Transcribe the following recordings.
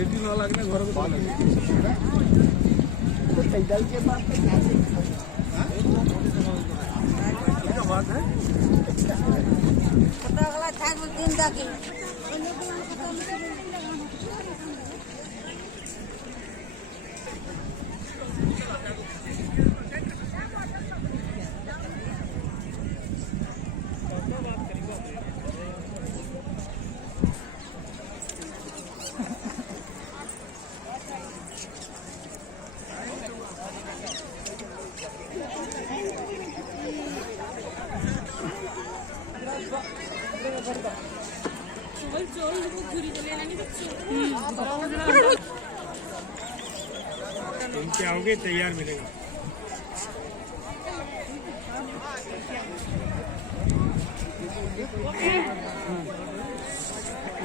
एडी ना लगने घर को लगे तो पैदल के बाद पे कैसे क्या बात है पता वाला था वो दिन जाके इनके आओगे तैयार मिलेगा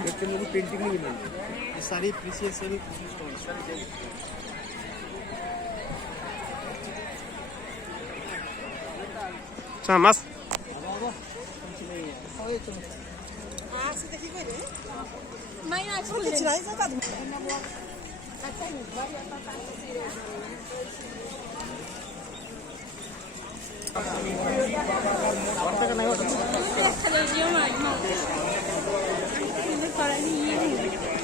लेकिन वो पेंटिंग नहीं बनी ये सारी प्रीसियस है Mas. Kalau dia mah, ini para ni.